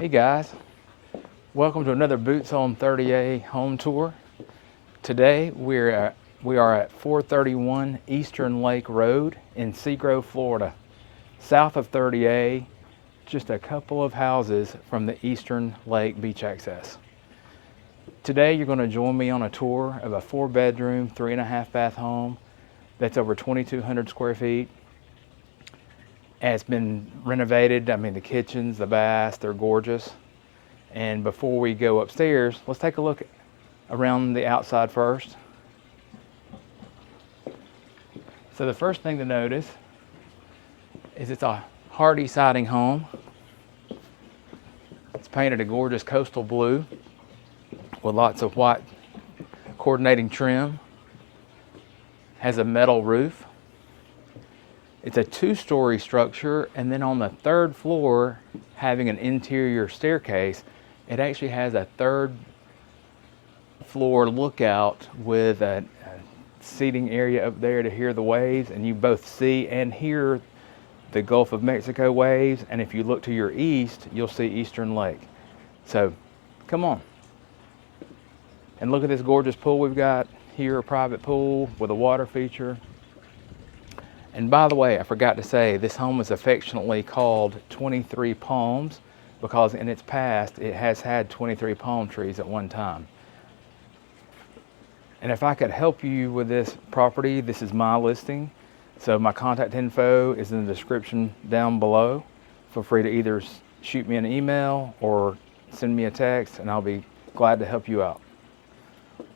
Hey guys, welcome to another Boots on 30A home tour. Today we are at 431 Eastern Lake Road in Seagrove, Florida, south of 30A, just a couple of houses from the Eastern Lake beach access. Today you're going to join me on a tour of a 4-bedroom, 3.5 bath home that's over 2,200 square feet. It's been renovated. I mean, the kitchens, the baths, they're gorgeous. And before we go upstairs, let's take a look around the outside first. So the first thing to notice is it's a Hardie siding home. It's painted a gorgeous coastal blue with lots of white coordinating trim. Has a metal roof. It's a 2-story structure, and then on the 3rd floor, having an interior staircase, it actually has a 3rd floor lookout with a seating area up there to hear the waves, and you both see and hear the Gulf of Mexico waves, and if you look to your east, you'll see Eastern Lake. So come on. And look at this gorgeous pool we've got here, a private pool with a water feature. And by the way, I forgot to say, this home is affectionately called 23 Palms because in its past, it has had 23 palm trees at one time. And if I could help you with this property, this is my listing. So my contact info is in the description down below. Feel free to either shoot me an email or send me a text, and I'll be glad to help you out.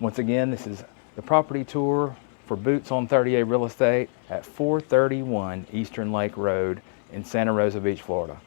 Once again, this is the property tour for Boots on 30A Real Estate at 431 Eastern Lake Road in Santa Rosa Beach, Florida.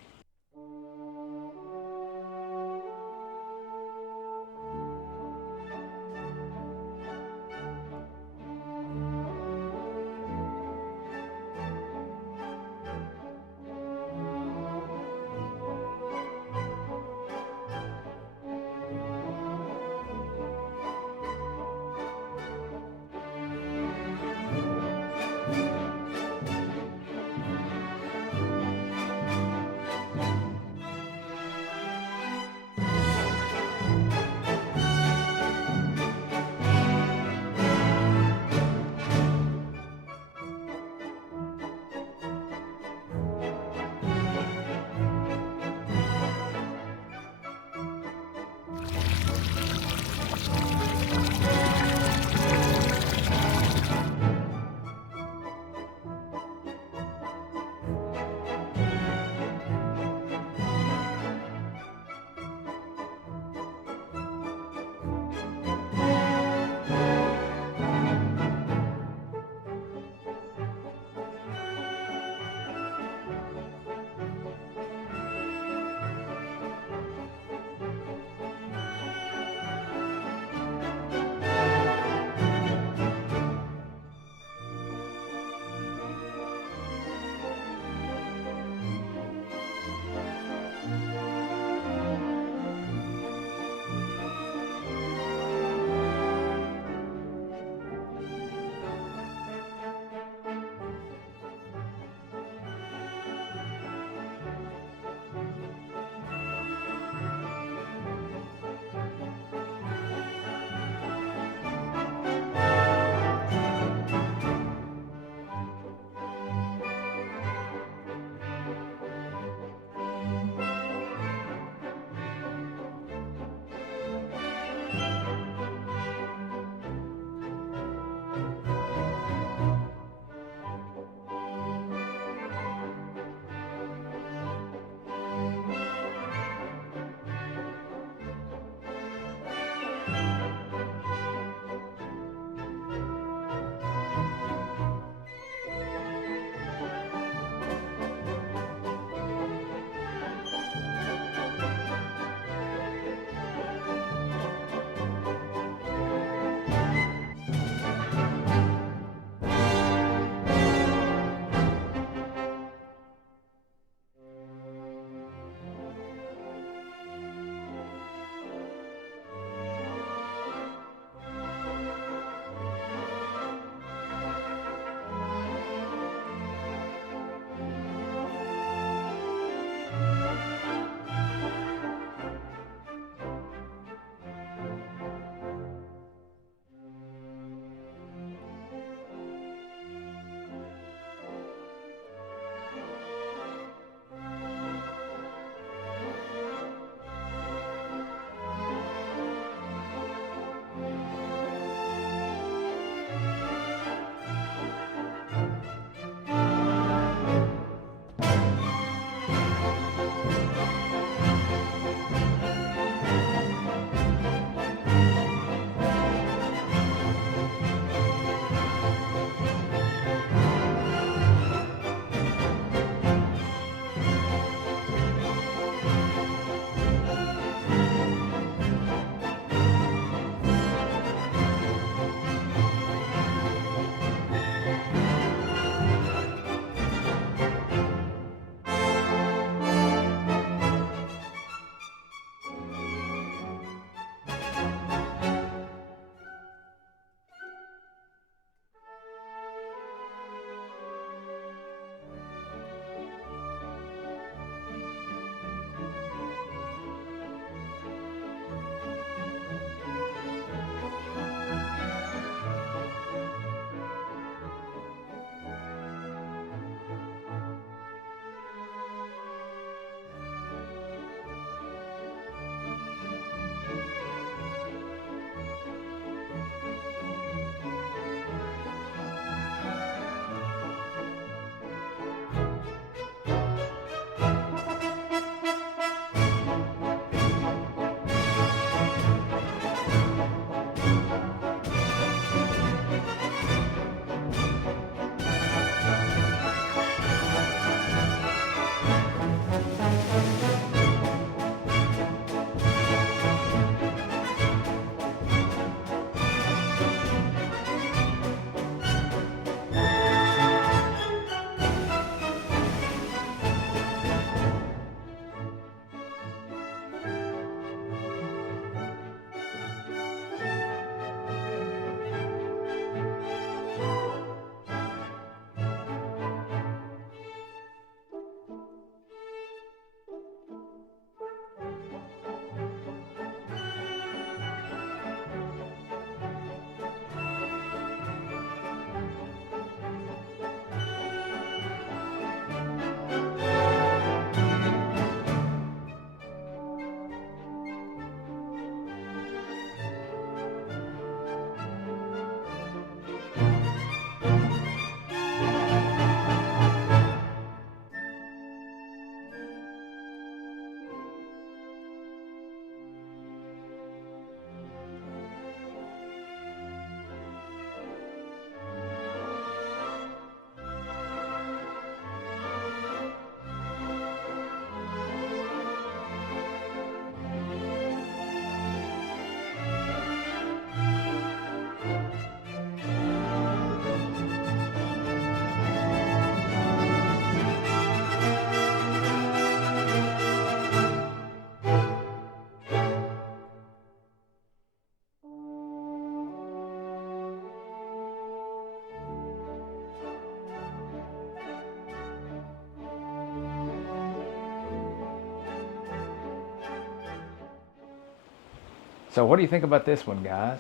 So what do you think about this one, guys?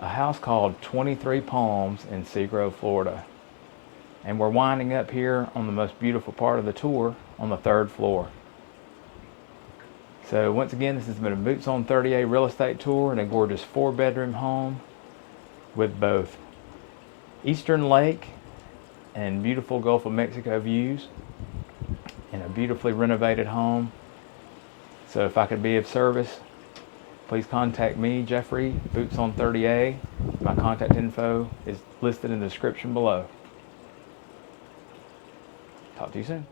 A house called 23 Palms in Seagrove, Florida. And we're winding up here on the most beautiful part of the tour on the 3rd floor. So once again, this has been a Boots on 30A real estate tour in a gorgeous 4-bedroom home with both Eastern Lake and beautiful Gulf of Mexico views in a beautifully renovated home. So if I could be of service, please contact me, Jeffrey, Boots on 30A. My contact info is listed in the description below. Talk to you soon.